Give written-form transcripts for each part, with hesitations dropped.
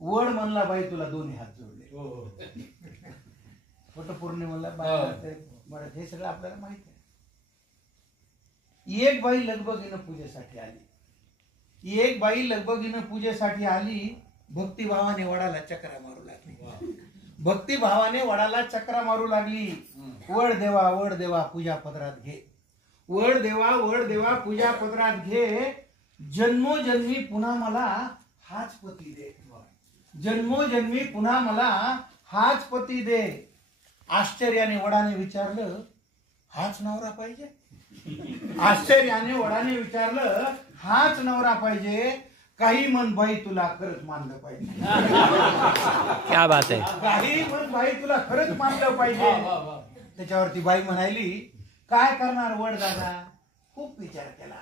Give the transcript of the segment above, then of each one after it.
वड म्हणला बाई तुला दोन्ही हात जोडले. वटपौर्णिमेला बाई हे सगळं आपल्याला माहित आहे. एक बाई लगबगीनं पूजेसाठी आली. एक बाई लगबगीनं पूजेसाठी आली. भक्तिभावाने वडाला चक्रा मारू लागली. भक्तिभावाने वडाला चक्रा मारू लागली. वड देवा पूजा पदरात घे. वड देवा पूजा पदरात घे. जन्मोजन्मी पुन्हा मला हाच पती दे. जन्मोजन्मी पुन्हा मला हाच पती दे. आश्चर्याने वडाने विचारलं, हाच नवरा पाहिजे? आश्चर्याने वडाने विचारलं, हाच नवरा पाहिजे? काही मन बाई तुला खरंच मानलं पाहिजे. क्या बात आहे. काही मन बाई तुला खरंच मानलं पाहिजे. त्याच्यावरती बाई म्हणाली, काय करणार वड दादा? खूप विचार केला.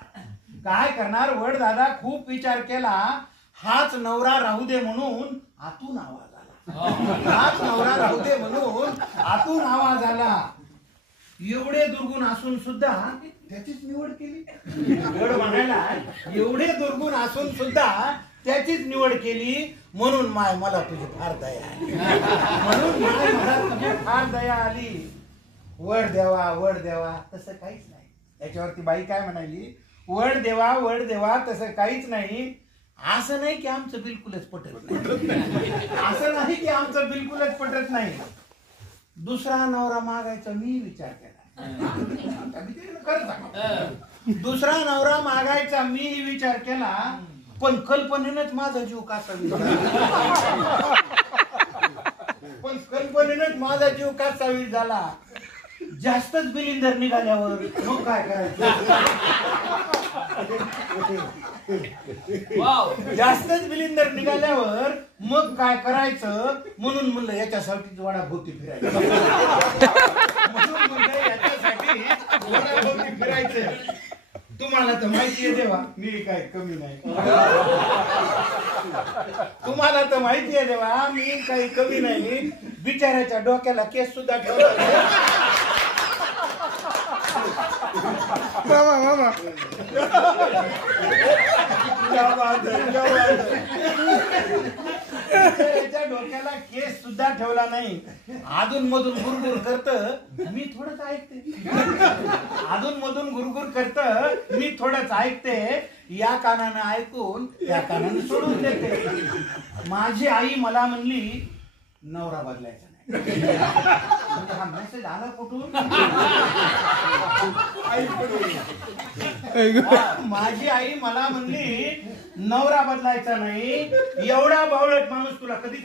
काय करणार वड दादा? खूप विचार केला. हाच नवरा राहू दे म्हणून आतून आवाज आला. हाच नवरा राहू दे म्हणून आतून आवाज आला. एवढे दुर्गुण असून सुद्धा त्याचीच निवड केली. वड म्हणायला एवढे दुर्गुण असून सुद्धा त्याचीच निवड केली. म्हणून माय मला तुझी फार दया आली. म्हणून माय मला तुझी फार दया आली. वड देवा तसं काहीच नाही. त्याच्यावरती बाई काय म्हणाली, वड देवा तसं काहीच नाही. असं नाही की आमचं बिलकुलच पटत नाही. असं नाही की आमचं बिलकुलच पटत नाही. दुसरा नवरा मागायचा मी विचार केला. दुसरा नवरा मागायचा मी विचार केला. पण कल्पनेनंच माझा जीव कासा पण कल्पनेनंच माझा जीव कासावीर झाला. जास्तच बिलिंदर निघाल्यावर मग काय करायचं? जास्तच बिलिंदर निघाल्यावर मग काय करायचं? म्हणून म्हणलं याच्यासाठीच वडाभोवती फिरायचं. म्हणून म्हणलं याच्यासाठी वडाभोवती फिरायचं. तुम्हाला तर माहिती आहे देवा मी काय कमी नाही. तुम्हाला तर माहिती आहे देवा मी काही कमी नाही. बिचाऱ्याच्या डोक्याला केस सुद्धा ठेवला. डोक्याला केस सुद्धा ठेवला नाही. अधून मधून गुरगुर करत मी थोडंच ऐकते. अधून मधून गुरगुर करत मी थोडंच ऐकते. या कानानं ऐकून या कानानं सोडून देते. माझी आई मला म्हणली नवरा बदलायचा नाही. हा मेसेज आला कुठून? माझी आई मला म्हणली नवरा बदलायचा नाही. एवढा बावळट माणूस तुला कधीच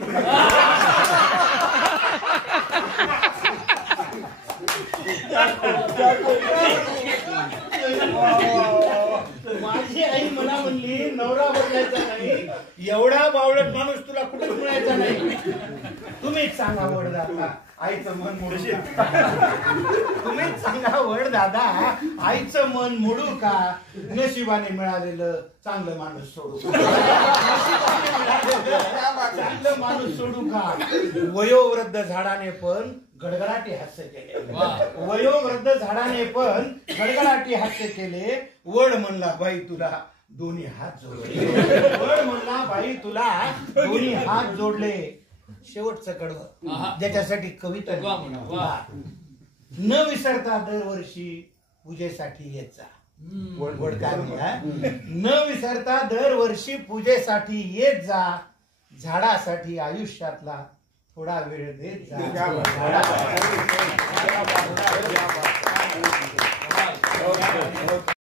माझी आई मला म्हणली नवरा बदलायचा नाही. एवढा बावळट माणूस तुला कुठेच मिळायचा नाही. तुम्हीच सांगा वड दादा आईचं मन मोडू. तुम्हीच सांगा वड दादा आईचं मन मोडू का? नशिबाने मिळालेलं चांगलं माणूस सोडू का? चांगलं माणूस सोडू का? वयोवृद्ध झाडाने पण गडगडाटी हास्य केले. वयोवृद्ध झाडाने पण गडगडाटी हास्य केले. वड म्हणला बाई तुला दोन्ही हात जोडले. वड म्हणला बाई तुला दोन्ही हात जोडले. शेवटचं कडवं ज्याच्यासाठी कविता न विसरता दरवर्षी पूजेसाठी येत जा. वड काय म्हणा, न विसरता दरवर्षी पूजेसाठी येत जा. झाडासाठी आयुष्यातला थोडा वेळ देत जा.